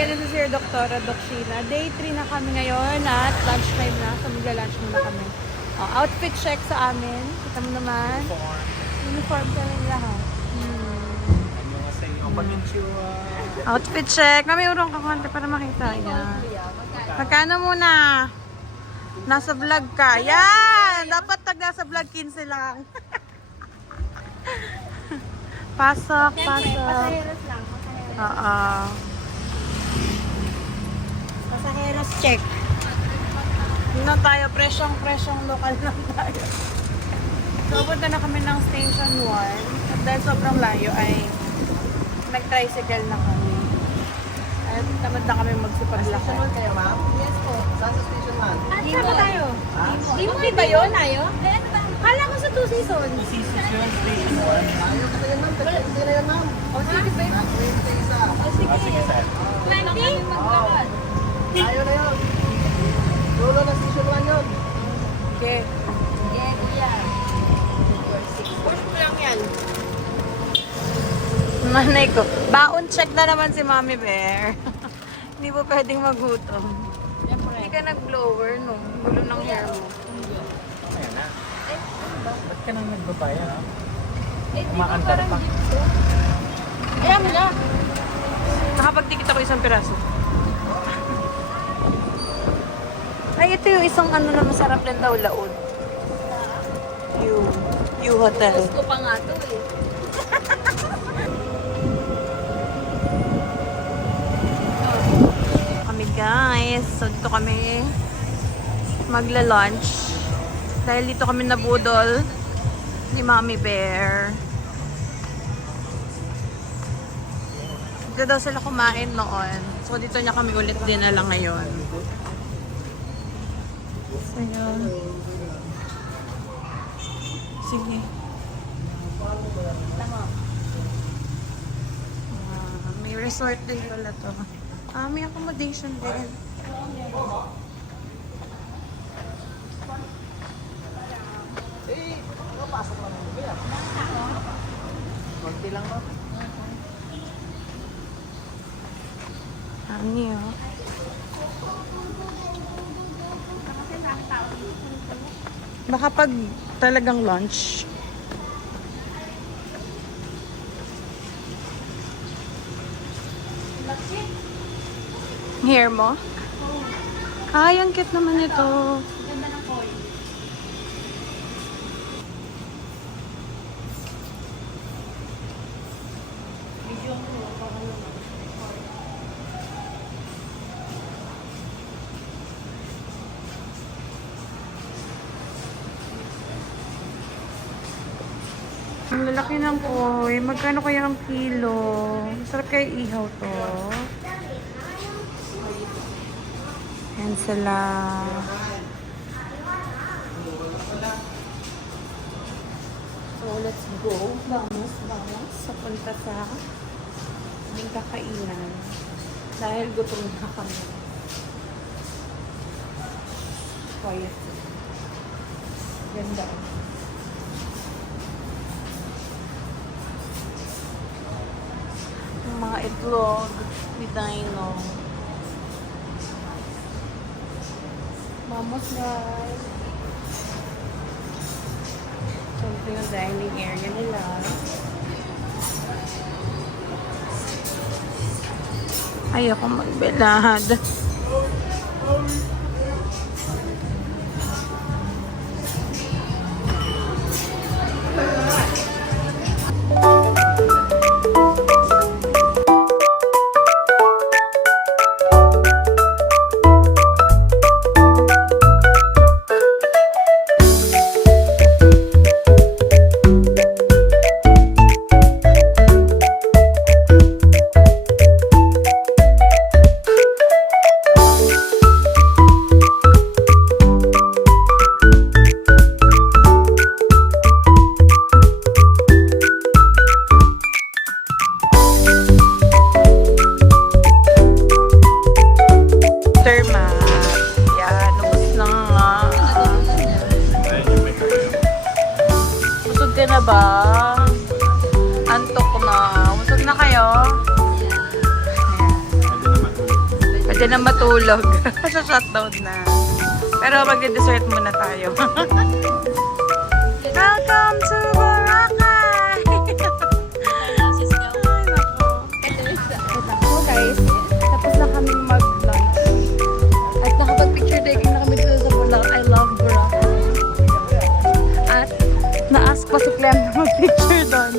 again, this is your Doktora Dokshina. Day 3 na kami ngayon at lunchtime na. So magla-lunch muna kami. Outfit check sa amin. Kita mo naman. Uniform kami lahat. Outfit check. Mami, urong ka konti para makita. Yan. Magkano muna? Nasa vlog ka. Yan! Dapat tag nasa vlog 15 lang. Pasok, pasok. Pasaheros lang. Oo. Pasaheros check. Yun tayo, presyong lokal lang tayo. So, punta na kami ng Station 1. At dahil sobrang layo ay nag-tricycle na kami. At tamad na kami magsipaglakad. Station 1 kayo, ma'am? Yes po. Saan sa Station 1? Saan ba tayo? Di mo ba yun? Tayo? Kala ko sa Two Seasons. Station 1. Ayaw ka na yan, ma'am. Hindi na yan, ma'am. O sige ba? Nag-20 isa. Sige, sir. 20? Ayaw na yun. Dulo na Station 1 yun. Okay. Yeah, kuya. Push ko lang yan. Manay ko. Baon check na naman si Mami Bear. Hindi po pwedeng maghutom. Hindi ka nag-blower, no? Gulo ng hair mo. Ayan na. Ba't ka nang nagbabaya? Kumakanta pa. Ayan mo na. Nakapagtikit ako isang piraso. Ay, ito yung isang ano na masarap din daw, laon. You Hotel. Gusto ko pa nga to eh. Kami guys. So dito kami magla-lunch. Dahil dito kami nabudol ni Mommy Bear. Dito daw sila kumain noon. So dito niya kami ulit din na lang ngayon. So yun. Sige. May resort din pala to. May accommodation din. Pasok lang ang gabi. Konti lang, ma'am. Ano yun? Baka pag talagang lunch. Hair mo? Ay, ang cute naman ito. Ganda ng coin. Ang lalaki ng koi. Magkano kaya ang kilo? Masarap kaya ihaw to. Yan sila. So, let's go. Vamos. Sa punta sa aming kakainan. Dahil gutom na kami. Quiet. Ganda. Yung mga itlog ni Dino. Vamos guys. So, ito yung dining area nila. Ayoko magbilad. Antok na. Busog na kayo? Ayan. Pwede na matulog. Sa shutdown na. Pero mag-dessert muna tayo. Welcome to Boracay! So guys, tapos na kaming mag-lunch. At nakapag-picture taking na kami dito sa Boracay. I love Boracay. At na-ask pa si Clem na mag-picture doon.